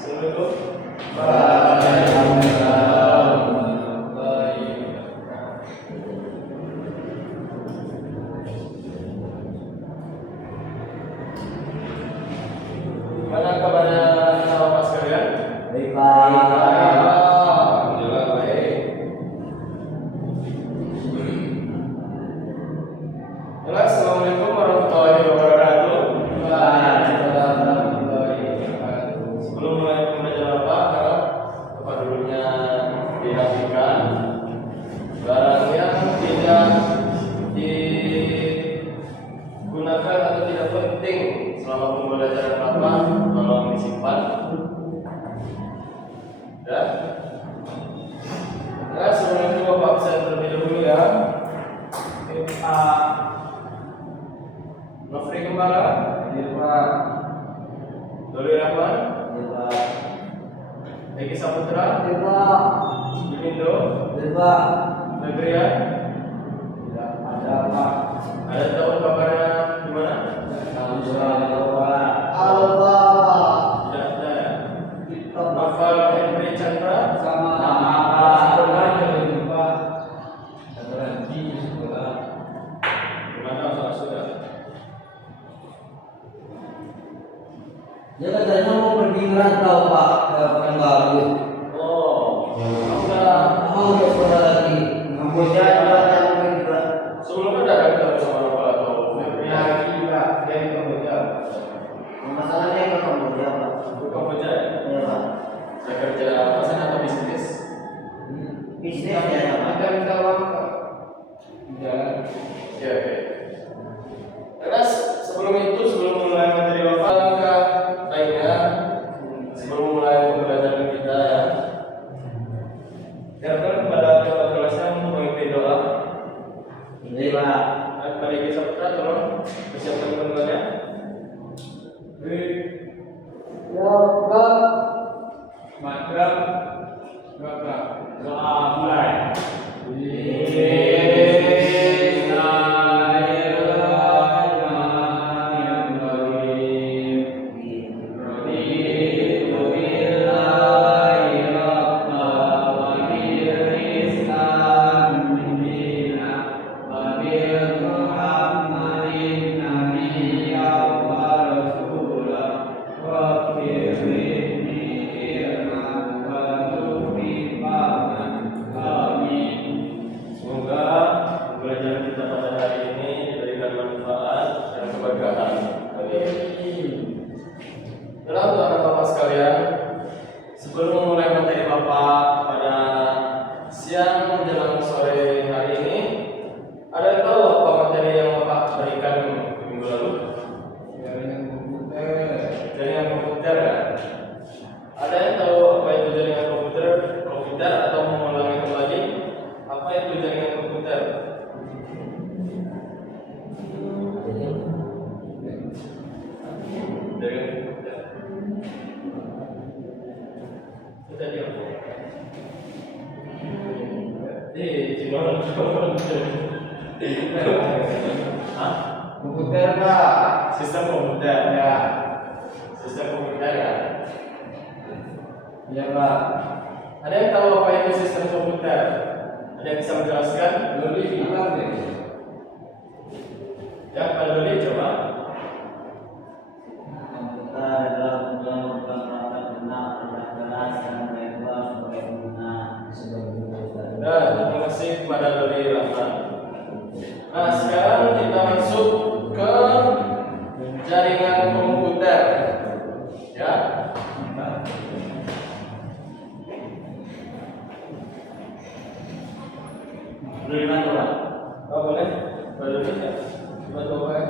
Mana kabarnya sahabat sekalian? Baik, Pak. Alhamdulillah baik. Assalamualaikum warahmatullahi wabarakatuh. Sebelum mulai pembelajaran harap tempat duduknya dirapikan. Barang yang tidak digunakan atau tidak penting selama pembelajaran tolong disimpan. Ya. Nah, sebelum itu Bapak saya terlebih dahulu ya. Nofri Kembara, Iya, Pak. Doli Rahman, Iya, Pak. Egi Saputra, Iya, Pak. Yulindo, Iya, Pak. Febrian. Tidak ada, Pak. Ada tahu kabarnya gimana? Alhamdulillah, Pak. Tidak ada ya. Novel Henry Chandra Sama Pak. Pak. Satu lagi sekolah. Gimana sudah? Dia katanya mau pergi merantau, Pak, ke Pekanbaru. Oh, sudah. Mau ke sekolah lagi. Kamboja juga yang juga. Sebelumnya udah ada ketemu sama Novel atau Febrian? Pak. Dia di Kamboja. Masalahnya ke Kamboja, Pak. Ke Kamboja ya? Iya, Pak. Saya kerja apa sana atau bisnis? Bisnis ya, Pak. Ada minta uang, Pak. Jalan. Ya, oke. Terus sebelum mulai materi Bapak, langkah baiknya sebelum mulai pembelajaran kita ya. Silakan kepada ketua kelasnya untuk memimpin doa. Ini, Pak. Kepada Egi Saputra, tolong persiapkan teman-temannya. Ya, Pak. Makrab, doa mulai. Semoga pembelajaran kita pada hari ini diberikan manfaat dan keberkahan. Dalam anak Bapak sekalian, sebelum memulai materi Bapak pada siang menjelang sore hari ini, ada yang tahu apa materi yang Bapak berikan minggu lalu? Jaringan komputer ya? Ada yang tahu apa itu jaringan komputer atau mengulangi kembali? Apa itu jaringan komputer? Jaringan komputer. Itu tadi apa? Cuma Hah? Komputer, Pak. Sistem komputer ya. Sistem komputer ya. Iya, Pak. Ada yang tahu apa itu sistem komputer? Ada yang bisa menjelaskan? Dulu bilang deh. Ya, Pak Doli coba. Komputer adalah merupakan perangkat lunak yang keras dan lebar sebagai pengguna sebagai komputer. Nah, terima kasih kepada Doli Rahman. Nah, sekarang kita masuk ke jaringan komputer. Ya. Dulu bilang, Pak. Oh, boleh. Pak Doli ya. Coba coba ya.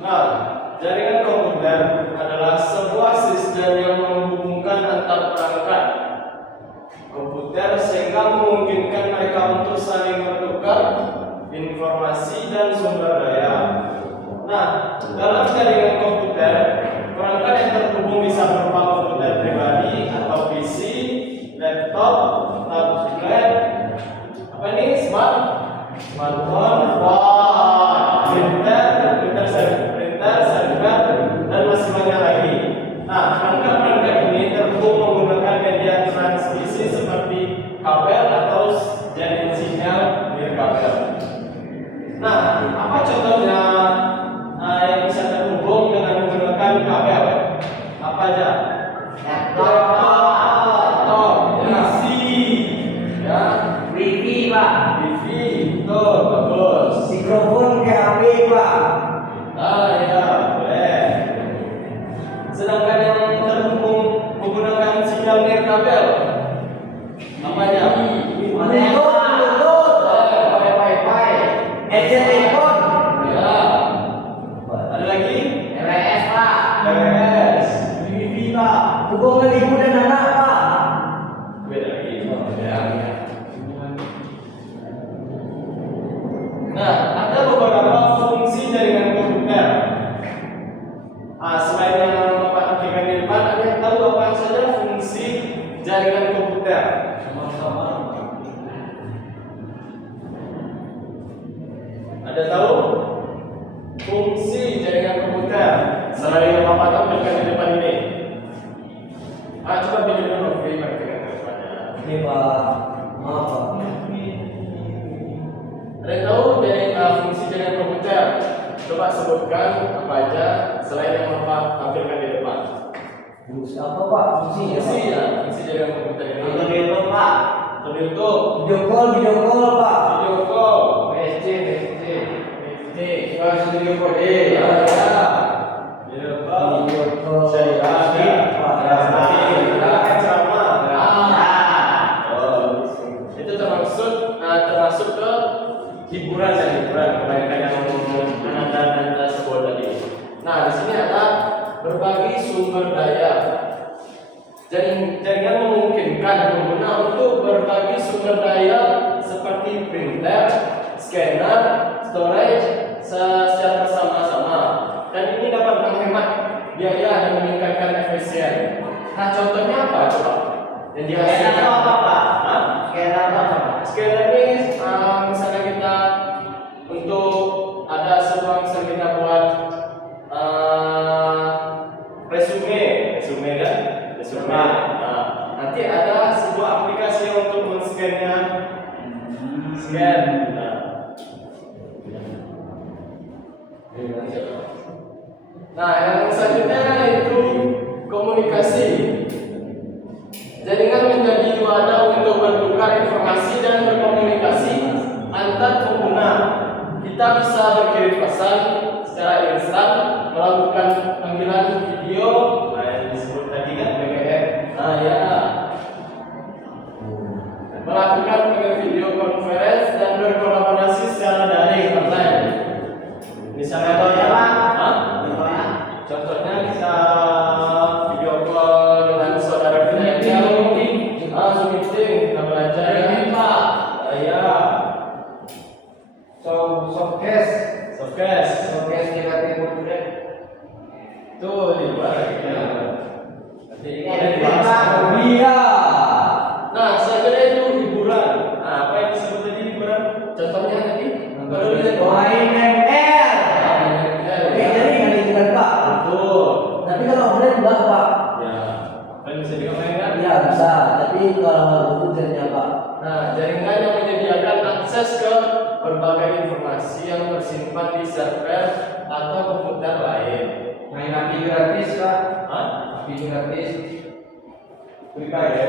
Nah, jaringan komputer adalah sebuah sistem yang menghubungkan antar perangkat komputer sehingga memungkinkan mereka untuk saling bertukar informasi dan sumber daya. Nah, dalam jaringan komputer, perangkat yang terhubung bisa berupa komputer pribadi atau PC, laptop, tablet, smartphone, printer, server, dan masih banyak lagi. Nah, perangkat-perangkat ini terhubung menggunakan media transmisi seperti kabel atau jaringan sinyal nirkabel. Nah, apa contohnya yang bisa terhubung dengan menggunakan kabel? Apa aja? Laptop, PC, ya, Wifi Pak, wifi, betul, bagus. mikrofon ke HP Pak. Ya, boleh. Sedangkan yang terhubung menggunakan sinyal nirkabel, apanya? Pakai wifi, headset telepon, Ya. Ada lagi? RS Pak, TWS. wifi Pak, hubungan ibu dan anak Pak. Beda lagi. Ya. Nah, ada beberapa fungsi jaringan komputer. Selain yang Bapak nantikan di depan, ada yang tahu apa saja fungsi jaringan komputer? Sama-sama. Ada tahu fungsi jaringan komputer selain yang Bapak tampilkan di depan ini? Coba pilih dulu pribadi dengan depannya. Oke Pak, maaf Pak. Ada yang tahu dari fungsi jaringan komputer? Coba sebutkan apa aja selain yang Bapak tampilkan di depan. Fungsi apa Pak? Fungsinya Pak? Fungsi jaringan komputer ini. Nonton YouTube Pak. Nonton YouTube, Video call Pak. video call, PSC. studio coding, video call, sharing, ceramah. Itu termasuk ke hiburan kebanyakan yang anda sebut tadi. Nah, di sini ada berbagi sumber daya. Jaringan memungkinkan pengguna untuk berbagi sumber daya seperti printer, scanner, storage secara bersama-sama. Dan ini dapat menghemat biaya dan meningkatkan efisien. Nah, contohnya apa coba? Yang dihasilkan apa Pak? Scanner apa? Scanner ini misalnya kita untuk ada sebuah misalnya kita buat resume kan? Nah, nanti ada sebuah aplikasi untuk men-scan-nya. Scan. Nah, yang selanjutnya itu komunikasi. Jaringan menjadi wadah untuk bertukar informasi dan berkomunikasi antar pengguna. Kita bisa berkirim pesan secara instan, melakukan panggilan video, yang disebut tadi kan BBM. Melakukan video conference dan berkolaborasi secara daring online. Misalnya contohnya kita video call dengan saudara kita yang jauh, Zoom meeting, kita belajar softcase kita timur deh. tuh di luar ya. Nanti Iya. Nah, saya kira itu hiburan. Nah, apa yang disebut tadi hiburan? Contohnya tadi baru lihat Main ML. Oke, jadi nggak dijual Pak. Betul. Tapi kalau offline enggak Pak. Ya, kan bisa dimainkan. Iya bisa. Tapi kalau nggak komputernya Pak. Nah, jaringan yang menyediakan akses ke berbagai informasi yang tersimpan di server atau komputer lain. Main api gratis Pak. Api gratis. ya.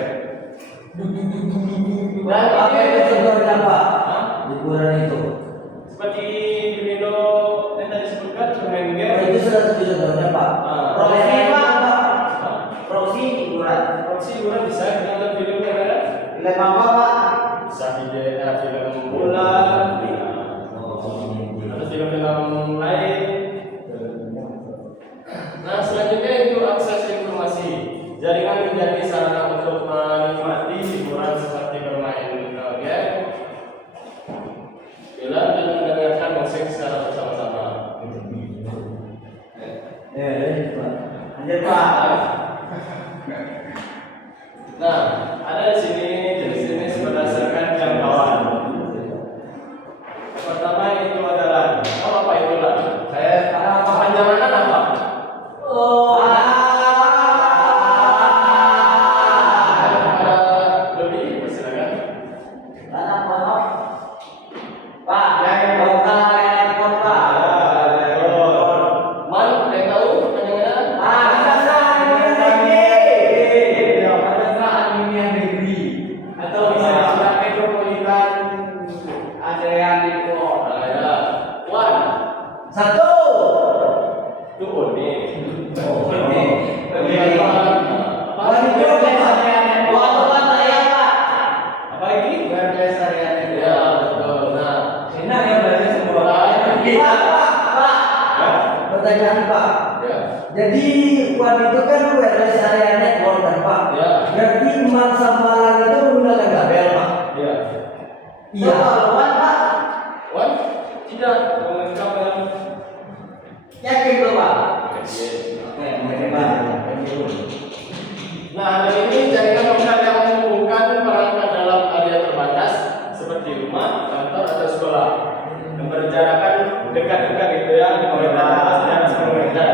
Nah, apa itu contohnya Pak? Hiburan itu. Seperti di Indo yang tadi sebutkan bermain game. Oh, itu sudah contohnya Pak. Proxy Pak. Proxy hiburan. Proxy hiburan bisa kita nonton video yang ada. Film apa Pak? Bisa video Jaringan menjadi sarana untuk menikmati hiburan seperti bermain game, film, dan mendengarkan musik secara bersama-sama. Lanjut Pak. Nah, ada di sini jenis-jenis berdasarkan jangkauan. Pertama itu adalah apa itulah? Kepanjangan apa? Pertanyaan Pak. Ya. Jadi WAN itu kan wireless area network kan Pak. Ya. Berarti MAN sama LAN itu menggunakan kabel Pak. Ya. Iya. WAN Pak. WAN tidak menggunakan kabel. Yakin tuh Pak? Oke, Oke, Pak. Nah, ada ini jaringan lokal yang menghubungkan perangkat dalam area terbatas seperti rumah, kantor, atau sekolah yang berjarakan dekat-dekat itu ya, di kilometer atas dan 10 meter.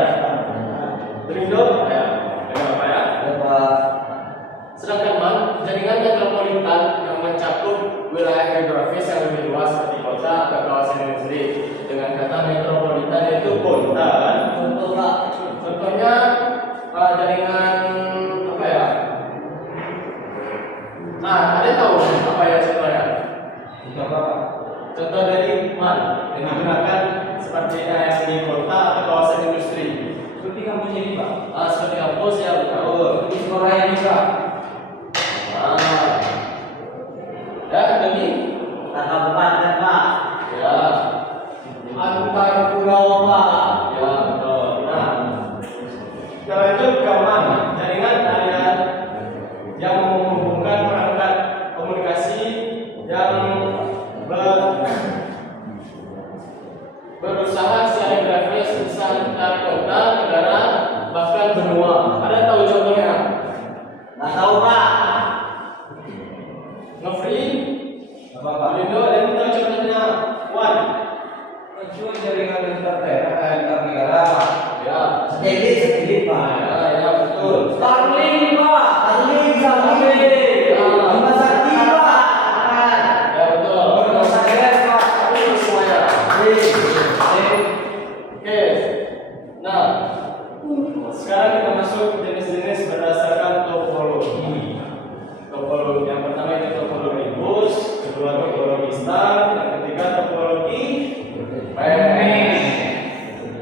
Berinduk, ya, dengan apa ya? Ya Pak. Sedangkan MAN, jaringan metropolitan yang mencakup wilayah geografis yang lebih luas seperti kota atau kawasan industri. Dengan kata metropolitan itu kota kan? Contoh Pak. Contohnya jaringan apa ya? Nah, ada tahu apa ya contohnya? Coba Pak. Contoh dari MAN yang digunakan seperti di kota atau kawasan industri. Seperti kampus ini Pak. Seperti kampus ya, betul. Di sekolah ini Pak. Ya, ini Kabupaten Pak. ya. Antar pulau Pak. Ya, betul. Nah, kita lanjut ke MAN, jaringan area yang menghubungkan perangkat komunikasi yang berusaha secara geografis bisa antar kota, negara, bahkan benua. Ada tahu contohnya? Nggak tahu Pak. Nge-free, Apa Pak? Indo, dan tahu contohnya WAN. Cuma jaringan antar daerah, antar negara Pak. Ya, Sedikit Pak. ya betul. Starlink Pak. Starlink. Bima Sakti Pak. Ya betul. Bima Sakti Pak. Itu semuanya. Oke. Nah, sekarang kita masuk jenis-jenis berdasarkan topologi. Topologi yang pertama itu topologi bus, kedua topologi star, yang ketiga topologi PMS.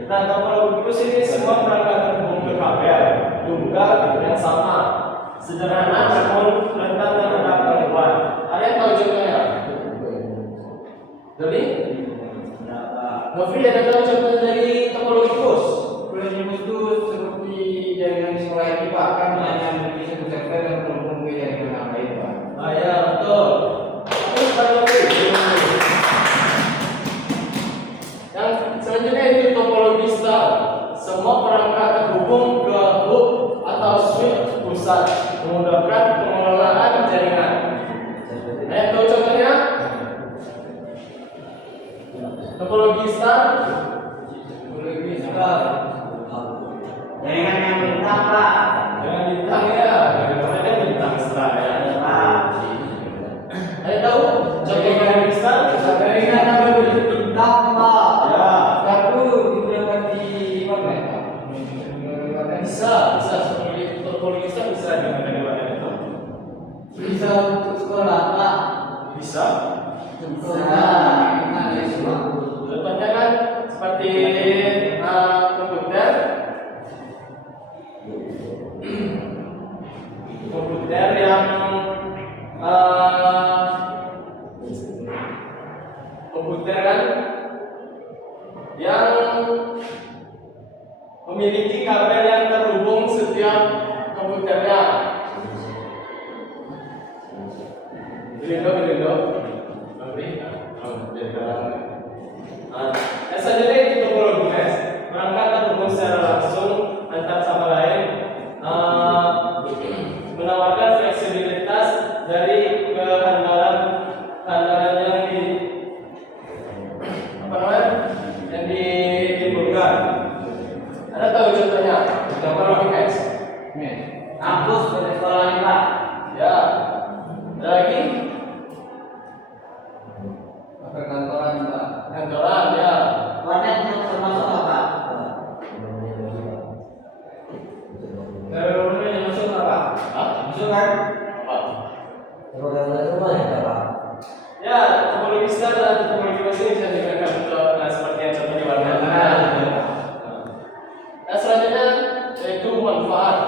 Nah, topologi bus ini semua perangkat terhubung ke kabel, juga yang sama, sederhana namun rentan terhadap gangguan. Ada yang tahu contohnya? Jadi, Novi ada tahu contoh dari topologi bus? Boleh nyebut itu seperti jaringan di sekolah ini Pak, kan hanya memiliki satu server yang terhubung ke jaringan yang lain Pak. Ya betul. Terus sekali lagi. Yang selanjutnya itu topologi star. Semua perangkat terhubung ke hub atau switch pusat, memudahkan pengelolaan jaringan. Tahu contohnya? Topologi star. Jaringan yang bintang Pak. Dengan bintang ya, ada bintang star ya. Ada tahu contoh jaringan star? Jaringan yang berbentuk bintang Pak. Ya. Satu digunakan di mana Pak? Bisa seperti topologi star bisa digunakan di mana itu? Bisa untuk sekolah Pak. Bisa. Bisa. Contohnya kan seperti komputer, komputer yang komputer kan yang memiliki kabel yang terhubung setiap komputernya. Gerindo. Memberi. Selanjutnya itu topologi guys. Perangkat terhubung secara langsung antar sama lain, menawarkan fleksibilitas dari kehandalan yang ditimbulkan. Anda tahu contohnya? Topologi guys. Kampus pada sekolah ini Pak. Ya. Ada lagi? Perkantoran Pak. Kantoran ya. Warnet termasuk apa Pak? Kalau yang masuk apa? Masuk kan? Apa? Pak. Ya, topologi besar dan topologi mesin bisa digunakan untuk seperti yang contoh di warnet. Nah, selanjutnya yaitu manfaat.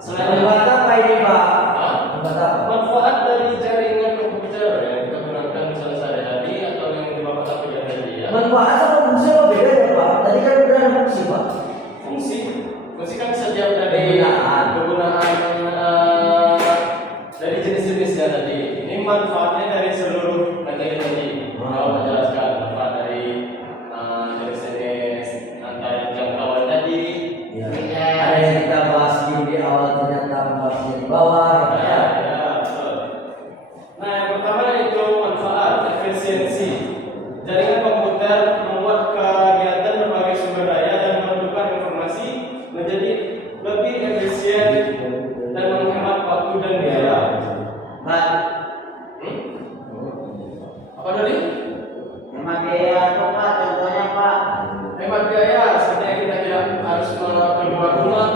Manfaat apa ini Pak? Hah? Manfaat apa? Manfaat dari jaringan komputer yang kita gunakan misalnya sehari-hari atau yang di bapak satu tadi ya. Manfaat sama fungsi apa bedanya Pak? Tadi kan udah ada fungsi Pak. Fungsi kan setiap dari kegunaan dari jenis-jenisnya tadi. Ini manfaatnya dari seluruh materi tadi. Kalau menjelaskan manfaat dari jenis-jenis antara jangkauan tadi. Ya. Ada yang kita bahas di awal ternyata bahasnya di bawah. Ya, betul. Nah, yang pertama itu manfaat efisiensi. Jaringan komputer membuat kegiatan berbagai sumber daya dan menentukan informasi menjadi lebih efisien dan menghemat waktu dan biaya. Pak, Apa tadi? hemat biaya apa Pak? Contohnya Pak? Hemat biaya, seperti kita tidak harus keluar rumah.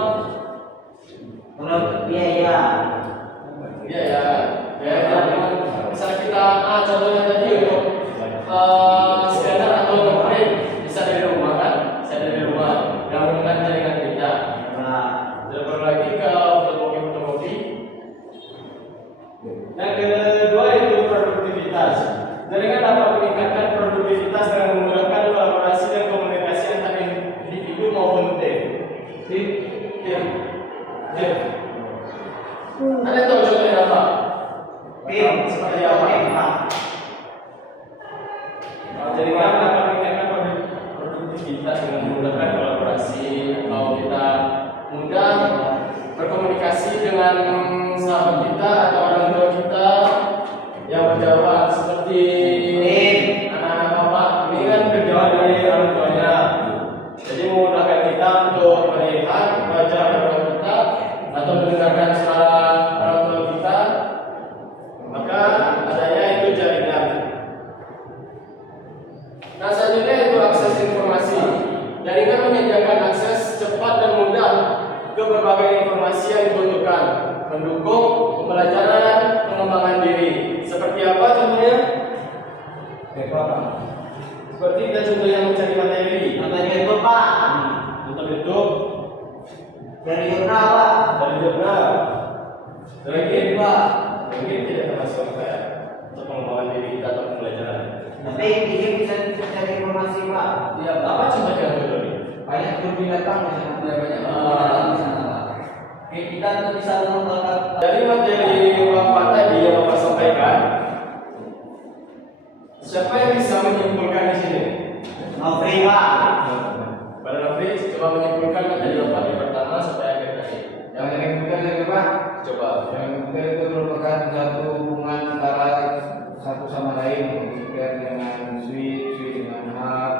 Kalau biaya, Biaya, misalnya kita contohnya tadi untuk scanner atau ngeprint bisa dari rumah kan? Bisa dari rumah, yang menggunakan jaringan kita. Pak. Terus lagi ke fotokopi. Yang kedua itu produktivitas. Jaringan dapat meningkatkan produktivitas dengan menggunakan kolaborasi dan komunikasi antar individu maupun tim. Anda tahu contohnya apa? Tim Seperti apa? Pak. Jaringan dapat meningkatkan produktivitas dengan menggunakan kolaborasi atau kita mudah berkomunikasi dengan sahabat kita atau orang tua kita yang berjauhan seperti anak-anak bapak ini kan berjauhan dari orang tuanya, jadi memudahkan kita untuk melihat baca orang tua kita atau mendengarkan suara orang tua kita, maka adanya itu jaringan. Nah, selanjutnya itu akses informasi. Jaringan menyediakan akses cepat dan mudah ke berbagai informasi yang dibutuhkan, mendukung pembelajaran, pengembangan diri. Seperti apa contohnya? Seperti kita contohnya mencari materi. Materi itu Pak. Untuk YouTube, Dari jurnal Pak. dari jurnal, dari game Pak. Mungkin tidak termasuk apa ya, untuk pengembangan diri kita atau pembelajaran. Tapi ini bisa cari informasi Pak. Ya Apa contohnya dulu nih? banyak kebun binatang di sana, banyak binatang di sana Pak. Kita tuh bisa mengangkat. Dari materi Bapak tadi yang Bapak sampaikan, siapa yang bisa menyimpulkan di sini? Nofri Pak. Pada Nafri, coba menyimpulkan materi Bapak yang pertama sampai akhir tadi. Yang bukan itu Pak. Coba. Yang bukan itu merupakan satu hubungan antara satu sama lain, kemudian dengan switch dengan hub.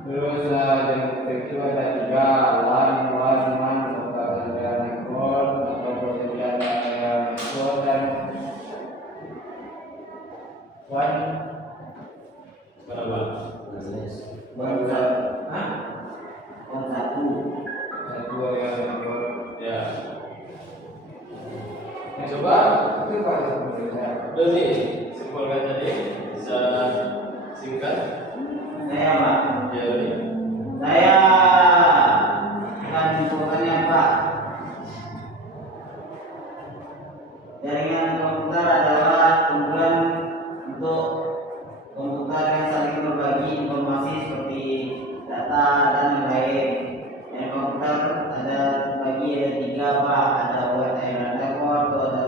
Terus yang itu ada tiga LAN, atau ada network atau kemudian ada network dan WAN. Berapa? Baru hah? Satu. Satu ada network. Ya. Coba. Itu Pak sebenarnya. Dodi, simpulkan tadi. Bisa singkat? Saya Pak. Ya, Dodi. Saya akan simpulkannya Pak. Jaringan komputer adalah kumpulan untuk komputer yang saling berbagi informasi seperti data dan lain-lain. Yang komputer ada tiga Pak. Ada network, ada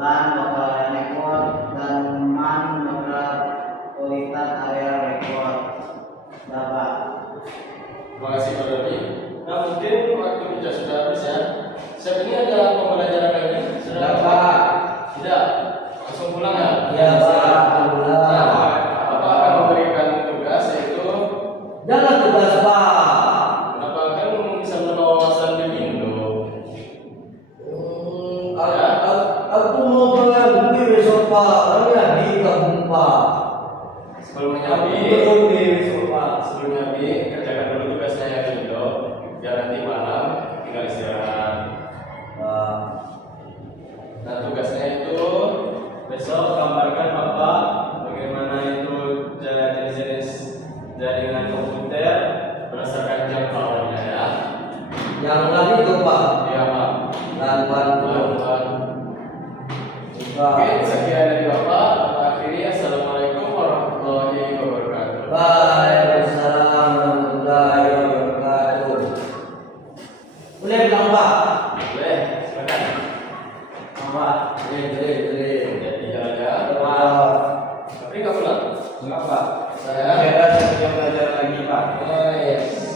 LAN, lokal area network, Oke, sekian dari Bapak. Kita akhiri. Assalamualaikum warahmatullahi wabarakatuh. Waalaikumsalam warahmatullahi wabarakatuh. Boleh bilang Pak? Boleh, silakan. Pak. Boleh. Jadi aja. Pak. Tapi nggak pulang. Enggak Pak. Saya. Saya ada satu jam belajar lagi Pak. Oh yes.